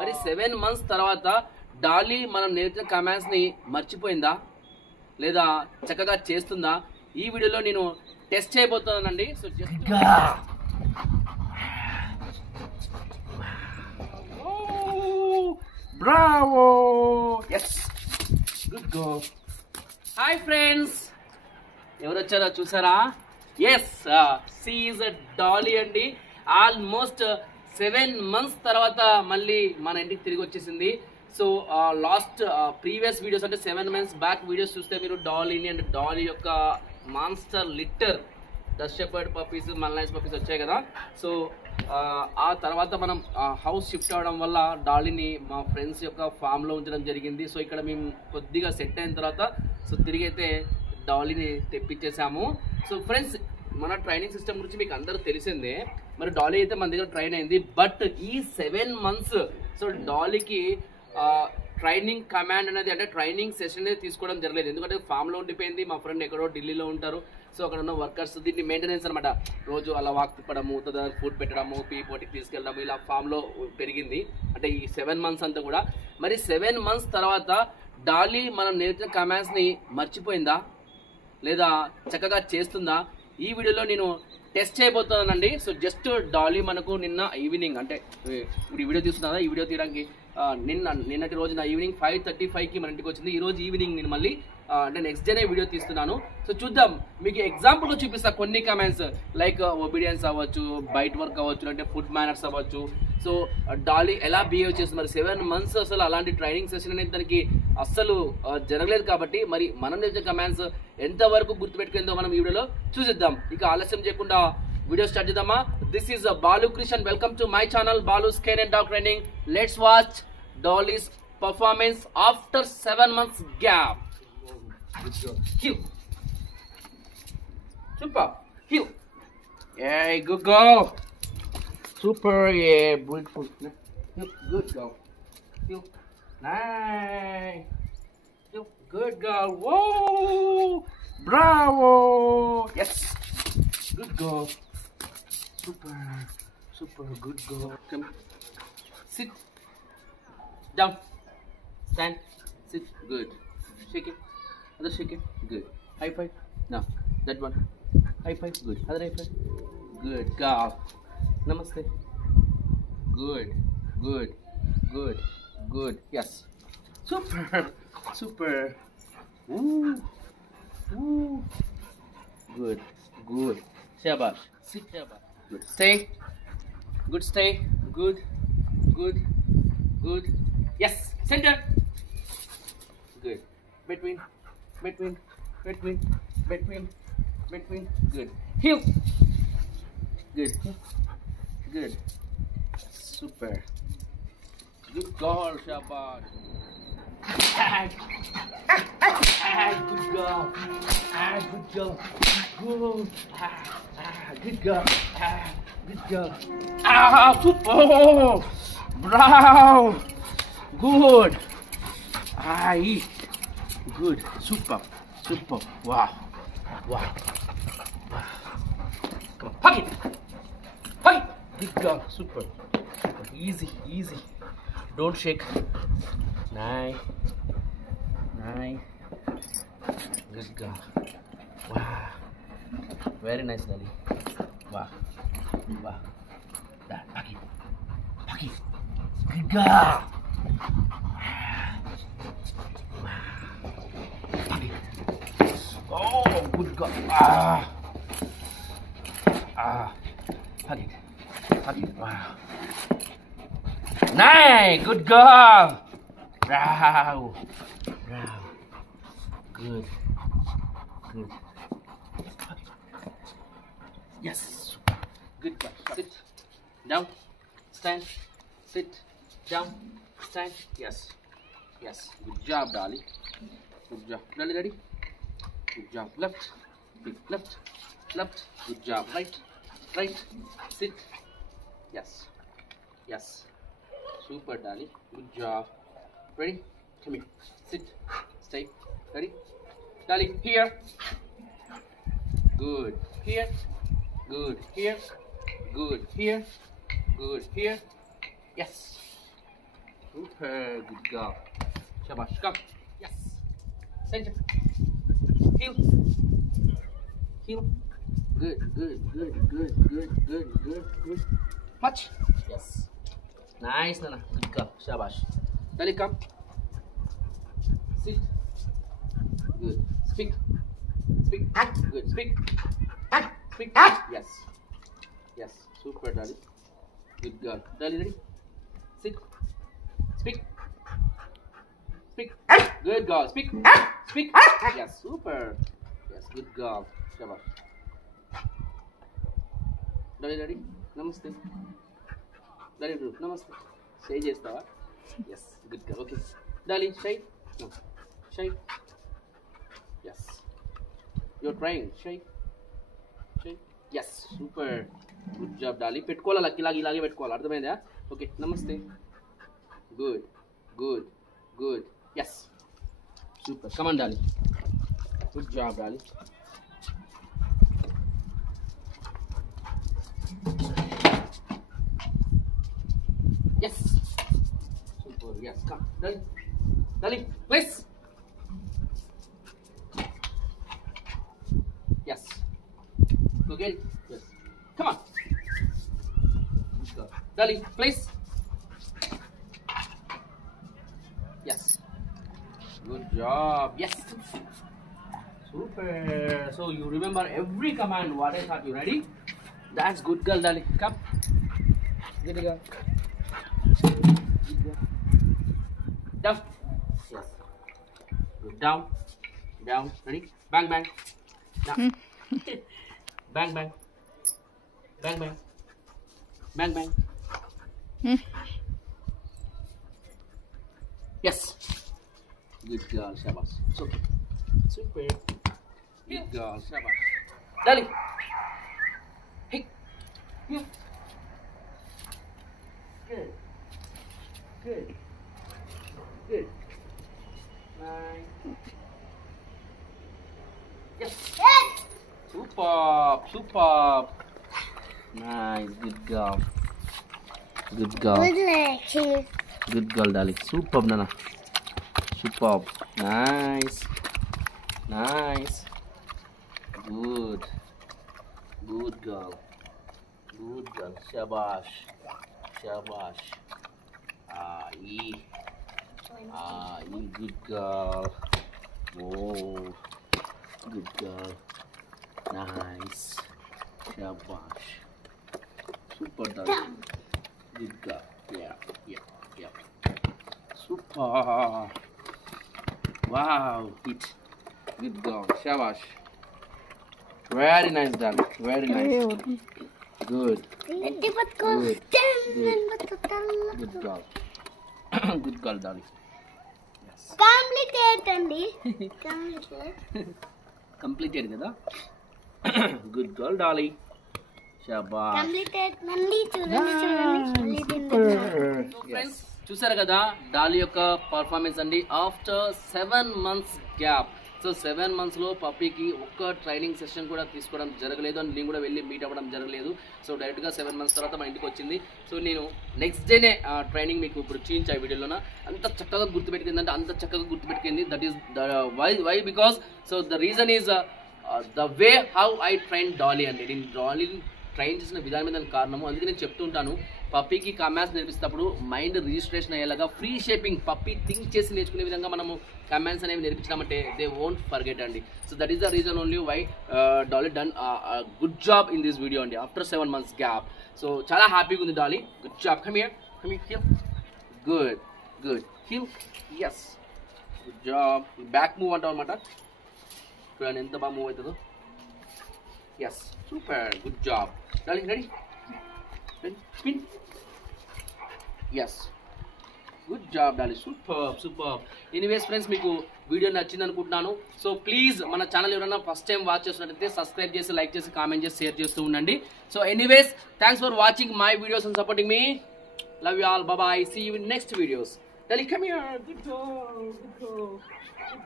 మరి 7 months తర్వాత Dolly మనం నేర్చిన కమాండ్స్ ని మర్చిపోయిందా లేదా చక్కగా చేస్తుందా ఈ వీడియోలో నేను టెస్ట్ చేయబోతున్నానండి. So just bravo yes good go. Hi friends, ఎవరు వచ్చారో చూసారా? ఎస్ సి ఈజ్ డాలీ అండి. ఆల్మోస్ట్ 7 months తర్వాత మళ్ళీ మన ఇంటికి తిరిగి వచ్చేసింది. సో లాస్ట్ ప్రీవియస్ వీడియోస్ అంటే 7 months బ్యాక్ వీడియోస్ చూస్తే మీరు డాలీని అండ్ డాలీ యొక్క monster litter Dutch shepherd puppies Malinois puppies వచ్చాయి కదా. సో ఆ తర్వాత మనం హౌస్ షిఫ్ట్ అవడం వల్ల డాలీని మా ఫ్రెండ్స్ యొక్క ఫామ్లో ఉంచడం జరిగింది. సో ఇక్కడ మేము కొద్దిగా సెట్ అయిన తర్వాత సో తిరిగి అయితే డాలీని తెప్పించేసాము. సో ఫ్రెండ్స్, మన ట్రైనింగ్ సిస్టమ్ గురించి మీకు అందరూ తెలిసిందే. మరి డాలీ అయితే మన దగ్గర ట్రైన్ అయింది. బట్ ఈ 7 months సో డాలీకి ట్రైనింగ్ కమాండ్ అనేది అంటే ట్రైనింగ్ సెషన్ అనేది తీసుకోవడం జరగలేదు. ఎందుకంటే ఫామ్లో ఉండిపోయింది. మా ఫ్రెండ్ ఎక్కడో ఢిల్లీలో ఉంటారు. సో అక్కడ ఉన్న వర్కర్స్ దీన్ని మెయింటెనెన్స్ అనమాట. రోజు అలా వాక్ తిప్పడము, ఫుడ్ పెట్టడము, పోటీకి తీసుకెళ్ళడము, ఇలా ఫామ్లో పెరిగింది. అంటే ఈ 7 months అంతా కూడా. మరి 7 months తర్వాత డాలీ మనం నేర్చిన కమాండ్స్ ని మర్చిపోయిందా లేదా చక్కగా చేస్తుందా ఈ వీడియోలో నేను టెస్ట్ చేయబోతున్నానండి. సో డాలీ మనకు నిన్న ఈవినింగ్ అంటే ఇప్పుడు ఈ వీడియో తీస్తున్నా, ఈ వీడియో తీయడానికి నిన్నటి రోజున ఈవినింగ్ 5:35కి మన ఇంటికి వచ్చింది. ఈ రోజు ఈవినింగ్ నేను మళ్ళీ అంటే నెక్స్ట్ డేనే వీడియో తీస్తున్నాను. సో చూద్దాం, మీకు ఎగ్జాంపుల్గా చూపిస్తా కొన్ని కమెంట్స్ లైక్ ఒబీడియన్స్ అవ్వచ్చు, బైట్ వర్క్ అవ్వచ్చు, అంటే ఫుడ్ మేనర్స్ అవ్వచ్చు. సో డాలీ ఎలా బిహేవ్ చేస్తుంది. మరి 7 months అసలు అలాంటి ట్రైనింగ్ సెషన్ అనేది దానికి అస్సలు జరగలేదు. కాబట్టి మరి మనం నేర్చిన కమాండ్స్ ఎంతవరకు గుర్తుపెట్టుకుందో మనం ఈ వీడియోలో చూసిద్దాం. ఇక ఆలస్యం చేయకుండా వీడియో స్టార్ట్ చేద్దామా? This is Balu Krishan. Welcome to my channel Balu's care and dog training. Let's watch Dolly's performance after 7 months gap. Heel. Super. Heel. Yeah, good girl. Super, yeah, beautiful. Good girl. Heel. Nice. Heel. Good girl. Whoa. Bravo. Yes. Good girl. Super. Super good girl. Come. Sit. Down. Stand. Sit. Good. Shake it. Other shake it. Good. High five. Now that one. High five. Good. Other high five. Good. Girl. Namaste. Good. Good. Good. Good. Yes. Super. Super. Ooh. Ooh. Good. Good. Shabash. Sit. Shabash. Good. Stay. Good. Stay. Good. Good. Good. Yes. Center. Good. Between. Between. Good. Heel. Good. Good. Super. Good girl, Shabash. Good girl. Good girl. Good. Good girl. Good girl. Super. Bravo. Good. Good. Super. Super. Wow. Wow. Come on. Hug it. Hug it. Good girl. Super. Easy. Easy. Don't shake. Nice. Nice. Good girl. Wow. Very nice, Lily. Wow. Wow. That. Hug it. Hug it. Good girl. Oh, good girl. Hug it. Hug it. Wow. Nice. Good girl. Wow. Wow. Good. Good. Yes. Good girl. Sit. Down. Stand. Sit. Down. Stand. Yes. Yes. Good job, Dolly. Good job. Dolly, ready? Good job. Left. Left. Left. Good job. Right. Right. Sit. Yes. Yes. Super, Dolly. Good job. Ready? Come here. Sit. Stay. Ready? Dolly, here. Good. Here. Good. Here. Good. Here. Good. Here. Yes. Super. Good girl. Shabash. Come. Yes. Center. Heel. Heel. Good. Much. Yes. Nice, Nana. Good girl. Shabash. Dali, come. Sit. Good. Speak. Good. Speak. Yes. Super, Dali. Good girl. Dali, ready? Sit. Speak. Good girl. Speak. Yes. Super. Yes. Good girl. Shabash. Dali, ready? Namaste. Dali, namaste. Say chestava. Yes. Good girl. Okay. Dali, shy. No. Shy. Yes. You're trying. Shy. Yes. Super. Good job, Dali. Petkola lagi petkola. అర్థమైందా? Okay. Namaste. Good. Yes. Super. Come on, Dali. Good job, Dali. Yes. Super. Yes. Come. Dali. Please. Yes. Go get it. Yes. Come on. Go. Dali, please. Yes. Good job. Yes. Super. So you remember every command what I taught you. Ready? That's good girl, Dali. Come. Good girl. Down. Yes. Good. Down. Ready? Bang. Down. Bang. Yes. Good girl, Shabash. It's okay. Super. Good girl, Shabash. Dali. Hey. Here. Good. Nine. Yes. Superb. Nice. Good girl. Good girl, darling. Superb, Nana. Superb. Nice. Good girl. Shabash. Good girl. Oh, good girl. Nice. Shabash. Super, darling. Good girl. Yeah. Super. Wow. Hit. Good girl. Shabash. Very nice, darling. Very nice. Good. Good girl. Good girl, darling. Yes. Completed కదా? Good girl, darling. Shabash. Friends, చూసారు కదా Dolly యొక్క performance అండి after 7 months gap. So 7 months లో పప్పీకి ఒక్క training session కూడా తీసుకోవడం జరగలేదు అండ్ నేను కూడా వెళ్ళి మీట్ అవ్వడం జరగలేదు. సో డైరెక్ట్గా 7 months తర్వాత మా ఇంటికి వచ్చింది. సో నేను నెక్స్ట్ డేనే ట్రైనింగ్ మీకు ఇప్పుడు చూపించా వీడియోలోన. అంత చక్కగా గుర్తుపెట్టుకుంది అంటే అంత చక్కగా గుర్తుపెట్టుకుంది. That is why because so the reason is the way how I train Dolly అండి. నేను డాలీని ట్రైన్ చేసిన విధానం మీద కారణము. అందుకే నేను చెప్తుంటాను పప్పీకి కమాండ్స్ నేర్పిస్తేప్పుడు మైండ్ రిజిస్ట్రేషన్ అయ్యేలాగా ఫ్రీ షేపింగ్ పప్పీ థింక్ చేసి నేర్చుకునే విధంగా మనము కమాండ్స్ అనేవి నేర్పించామంటే దే వోంట్ ఫర్గెట్ అండి. So that is the reason only why Dolly done good job in this video అండి ఆఫ్టర్ 7 months గ్యాప్. సో చాలా హ్యాపీగా ఉంది Dolly. Good job. Come here here. Good here. Yes good job. Back move అంటాం అనమాట. చూడండి ఎంత బాగా move అవుతుందో. Yes super. Good job Dolly. Ready spin. Yes. Good job, Dali. Superb. Anyways, friends, మీకు వీడియో నచ్చింది అనుకుంటున్నాను. సో ప్లీజ్ మన ఛానల్ ఎవరైనా ఫస్ట్ టైం వాచ్ చేస్తున్నట్లయితే సబ్స్క్రైబ్ చేసి లైక్ చేసి కామెంట్ చేసి షేర్ చేస్తూ ఉండండి. So anyways thanks for watching my videos and supporting me. Love you all. Bye. See you in next videos. Dali, come here. Good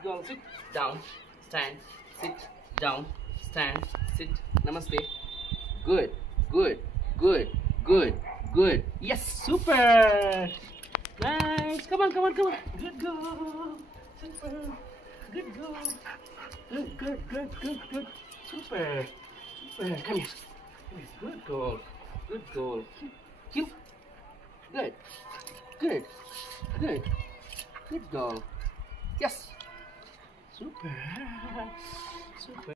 girl. Sit down. Stand. Sit down. Stand. Sit. Namaste. Good. Yes, super. Nice. Come on, come on, come on. Good girl. Super. Good girl. Good, good, good, good, good. Super. Super. Come here. Come here. Good girl. Good girl. Cute. Good. Good. Good. Good girl. Yes. Super. Super.